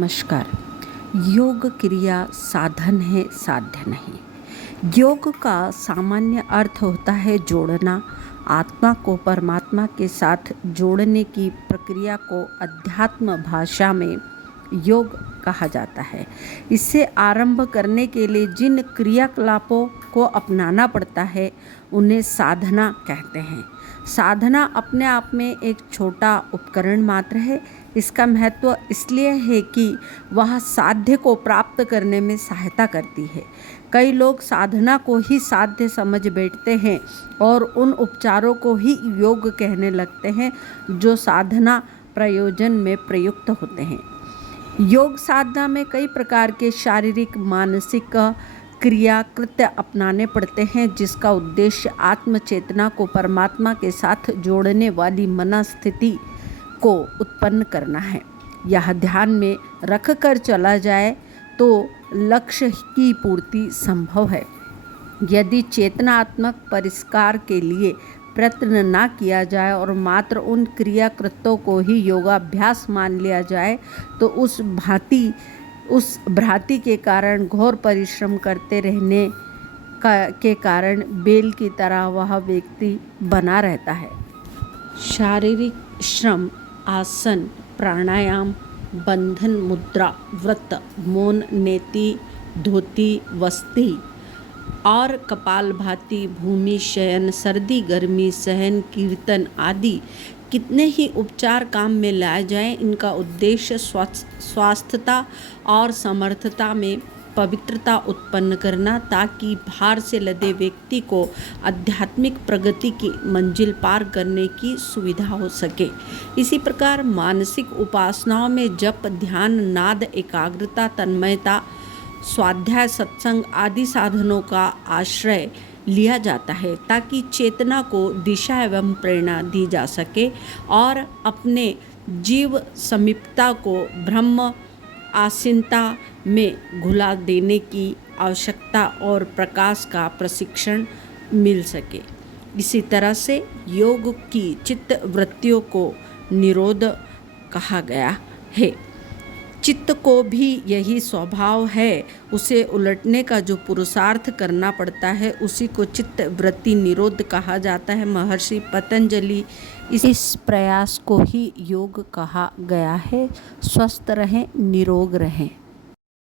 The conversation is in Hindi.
नमस्कार। योग क्रिया साधन है, साध्य नहीं। योग का सामान्य अर्थ होता है जोड़ना। आत्मा को परमात्मा के साथ जोड़ने की प्रक्रिया को अध्यात्म भाषा में योग कहा जाता है। इसे आरंभ करने के लिए जिन क्रियाकलापों को अपनाना पड़ता है उन्हें साधना कहते हैं। साधना अपने आप में एक छोटा उपकरण मात्र है। इसका महत्व इसलिए है कि वह साध्य को प्राप्त करने में सहायता करती है। कई लोग साधना को ही साध्य समझ बैठते हैं और उन उपचारों को ही योग कहने लगते हैं जो साधना प्रयोजन में प्रयुक्त होते हैं। योग साधना में कई प्रकार के शारीरिक, मानसिक क्रिया कृत्य अपनाने पड़ते हैं, जिसका उद्देश्य आत्म चेतना को परमात्मा के साथ जोड़ने वाली मनस्थिति को उत्पन्न करना है। यह ध्यान में रख कर चला जाए तो लक्ष्य की पूर्ति संभव है। यदि चेतनात्मक परिष्कार के लिए प्रयत्न ना किया जाए और मात्र उन क्रिया कृत्यों को ही योगाभ्यास मान लिया जाए तो उस भ्रांति के कारण घोर परिश्रम करते रहने के कारण बेल की तरह वह व्यक्ति बना रहता है। शारीरिक श्रम, आसन, प्राणायाम, बंधन मुद्रा, व्रत, मौन, नेति, धोती, वस्ती और कपालभाति, भूमि शयन, सर्दी गर्मी सहन, कीर्तन आदि कितने ही उपचार काम में लाए जाएं, इनका उद्देश्य स्वास्थ्यता और समर्थता में पवित्रता उत्पन्न करना, ताकि भार से लदे व्यक्ति को आध्यात्मिक प्रगति की मंजिल पार करने की सुविधा हो सके। इसी प्रकार मानसिक उपासनाओं में जप, ध्यान, नाद, एकाग्रता, तन्मयता, स्वाध्याय, सत्संग आदि साधनों का आश्रय लिया जाता है, ताकि चेतना को दिशा एवं प्रेरणा दी जा सके और अपने जीव समीपता को ब्रह्म आसीनता में घुला देने की आवश्यकता और प्रकाश का प्रशिक्षण मिल सके। इसी तरह से योग की चित्त वृत्तियों को निरोध कहा गया है। चित्त को भी यही स्वभाव है, उसे उलटने का जो पुरुषार्थ करना पड़ता है उसी को चित्त वृत्ति निरोध कहा जाता है। महर्षि पतंजलि इस प्रयास को ही योग कहा गया है। स्वस्थ रहें, निरोग रहें।